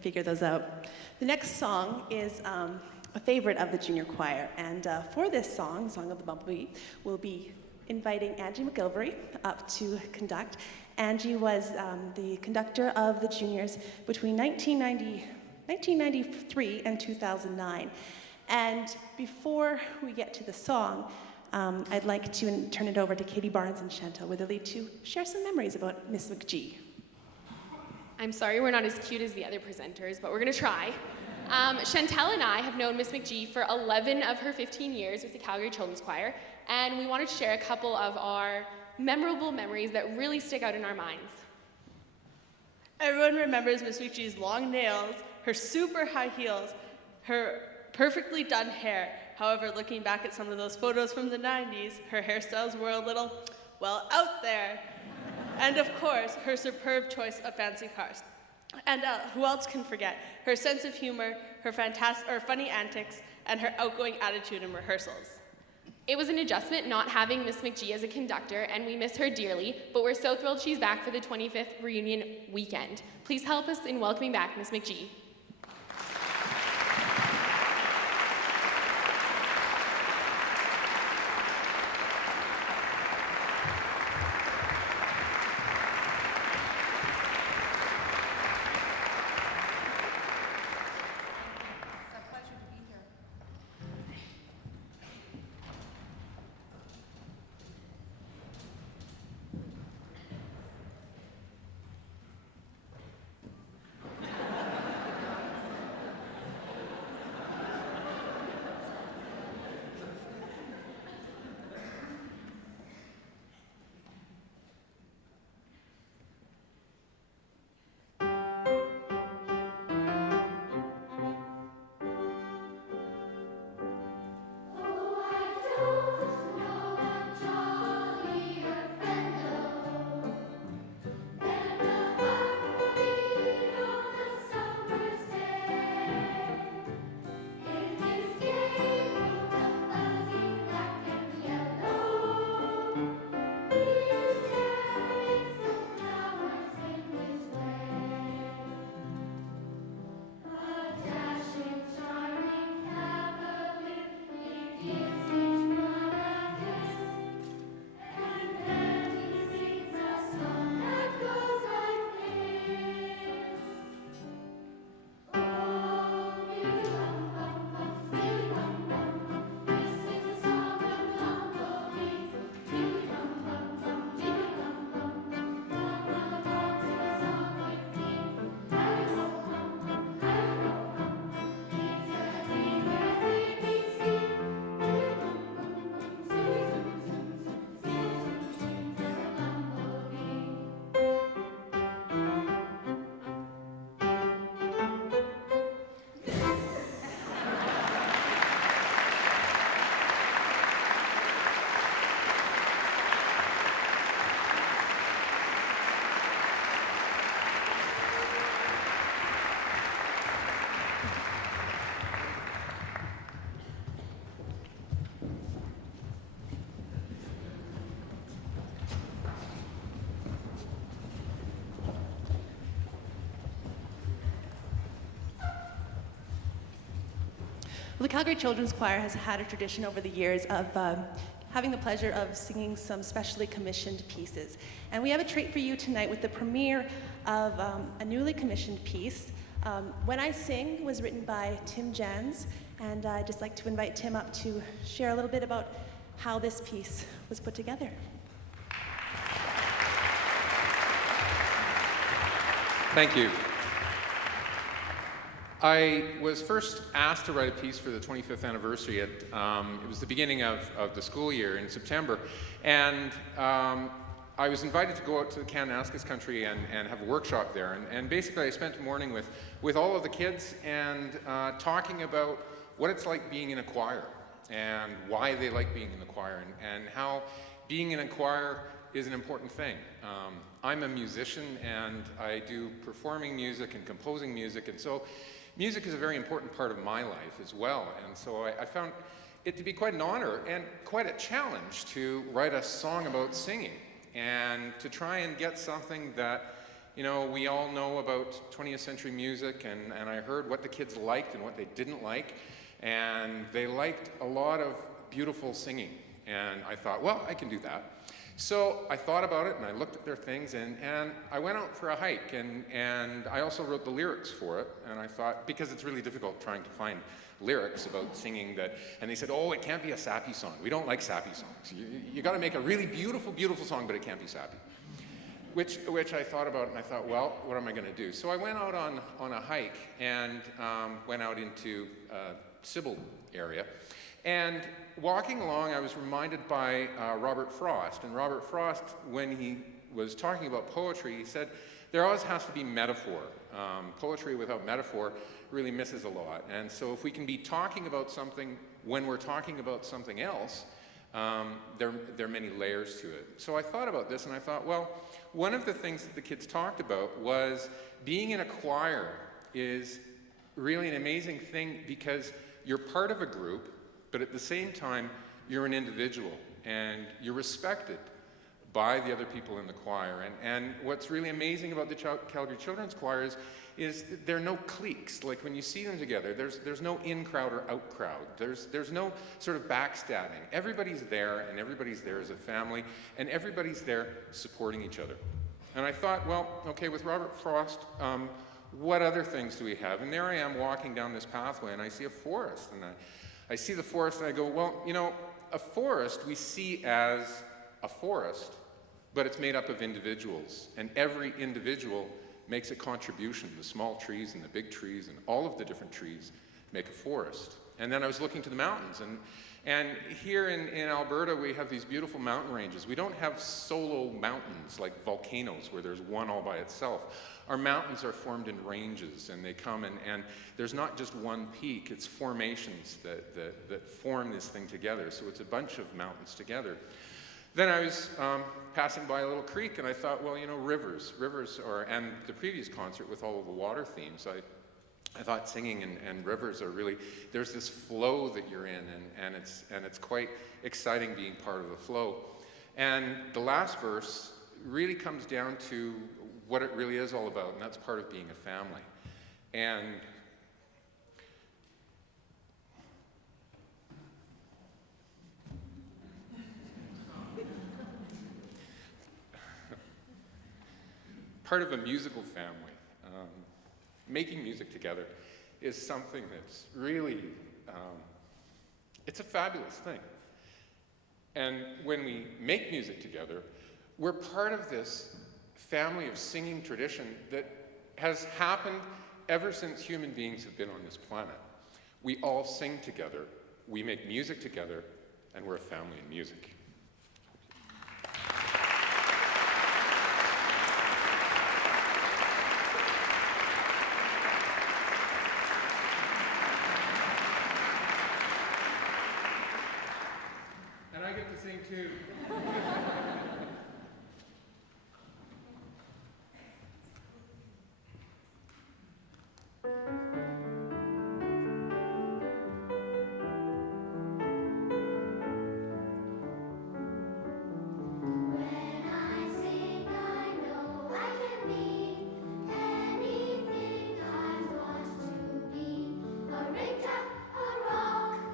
figure those out. The next song is a favorite of the junior choir, and for this song, Song of the Bumblebee, we'll be inviting Angie McGillivray up to conduct. Angie was the conductor of the juniors between 1993 and 2009. And before we get to the song, I'd like to turn it over to Katie Barnes and Chantal Witherly to share some memories about Miss McGee. I'm sorry we're not as cute as the other presenters, but we're gonna try. Chantal and I have known Miss McGee for 11 of her 15 years with the Calgary Children's Choir, and we wanted to share a couple of our memorable memories that really stick out in our minds. Everyone remembers Miss McGee's long nails, her super high heels, her perfectly done hair. However, looking back at some of those photos from the 90s, her hairstyles were a little, well, out there. And of course, her superb choice of fancy cars. And who else can forget her sense of humor, her funny antics, and her outgoing attitude in rehearsals. It was an adjustment not having Miss McGee as a conductor, and we miss her dearly, but we're so thrilled she's back for the 25th reunion weekend. Please help us in welcoming back Miss McGee. Well, the Calgary Children's Choir has had a tradition over the years of having the pleasure of singing some specially commissioned pieces. And we have a treat for you tonight with the premiere of a newly commissioned piece. When I Sing was written by Tim Janz, and I'd just like to invite Tim up to share a little bit about how this piece was put together. Thank you. I was first asked to write a piece for the 25th anniversary it was the beginning of the school year in September, and I was invited to go out to the Kananaskis country and have a workshop there, and basically I spent a morning with all of the kids and talking about what it's like being in a choir and why they like being in the choir and how being in a choir is an important thing. I'm a musician and I do performing music and composing music, and so music is a very important part of my life as well, and so I found it to be quite an honor and quite a challenge to write a song about singing and to try and get something that you know, we all know about 20th century music, and I heard what the kids liked and what they didn't like, and they liked a lot of beautiful singing, and I thought, well, I can do that. So I thought about it, and I looked at their things, and I went out for a hike, and I also wrote the lyrics for it, and I thought, because it's really difficult trying to find lyrics about singing that, and they said, oh, it can't be a sappy song. We don't like sappy songs. You got to make a really beautiful, beautiful song, but it can't be sappy. Which I thought about, and I thought, well, what am I going to do? So I went out on a hike, and went out into Sybil area, and walking along, I was reminded by Robert Frost. And Robert Frost, when he was talking about poetry, he said, there always has to be metaphor. Poetry without metaphor really misses a lot. And so if we can be talking about something when we're talking about something else, there are many layers to it. So I thought about this, and I thought, well, one of the things that the kids talked about was being in a choir is really an amazing thing because you're part of a group, but at the same time, you're an individual, and you're respected by the other people in the choir. And what's really amazing about the Calgary Children's Choir is there are no cliques. Like when you see them together, there's no in-crowd or out-crowd. There's no sort of backstabbing. Everybody's there, and everybody's there as a family, and everybody's there supporting each other. And I thought, well, okay, with Robert Frost, what other things do we have? And there I am walking down this pathway, and I see a forest, and I see the forest, and I go, well, you know, a forest we see as a forest, but it's made up of individuals, and every individual makes a contribution. The small trees and the big trees and all of the different trees make a forest. And then I was looking to the mountains, and here in Alberta we have these beautiful mountain ranges. We don't have solo mountains like volcanoes where there's one all by itself. Our mountains are formed in ranges, and they come and there's not just one peak, it's formations that form this thing together. So it's a bunch of mountains together. Then I was passing by a little creek, and I thought, well, you know, rivers, and the previous concert with all of the water themes, I thought singing and rivers are really, there's this flow that you're in, and it's quite exciting being part of the flow. And the last verse really comes down to what it really is all about, and that's part of being a family. And part of a musical family, making music together is something that's really, it's a fabulous thing. And when we make music together, we're part of this family of singing tradition that has happened ever since human beings have been on this planet. We all sing together, we make music together, and we're a family in music. And I get to sing too.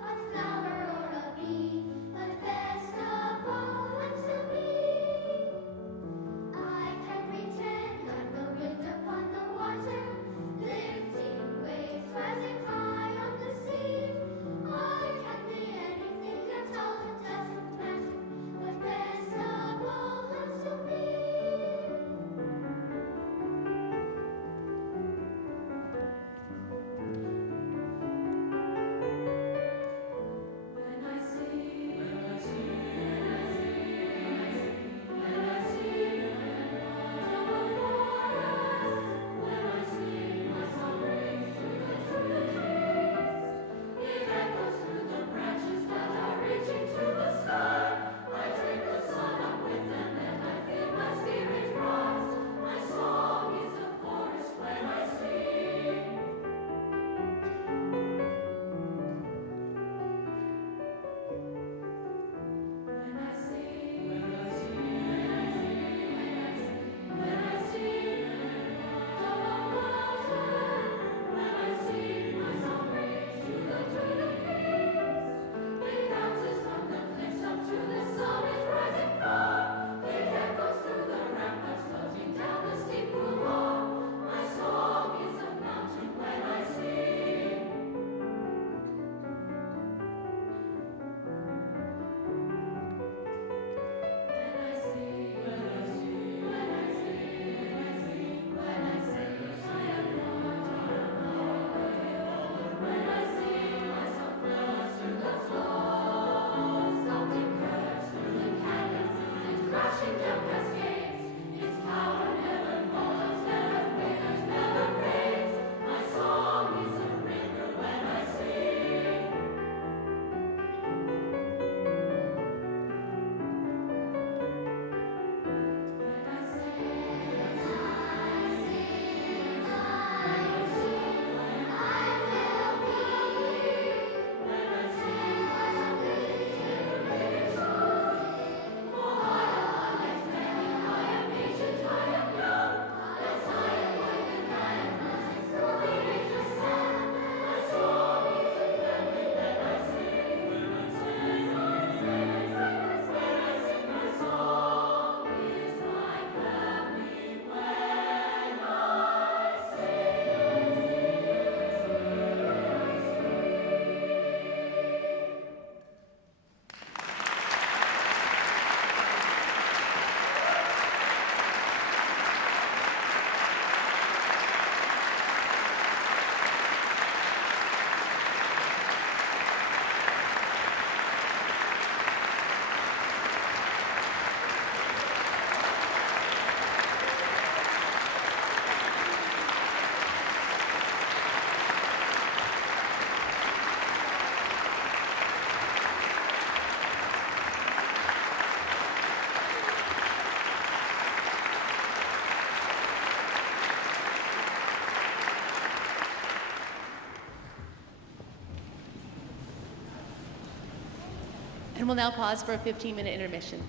A flower or a bee, but best of all, I'm And we'll now pause for a 15-minute intermission.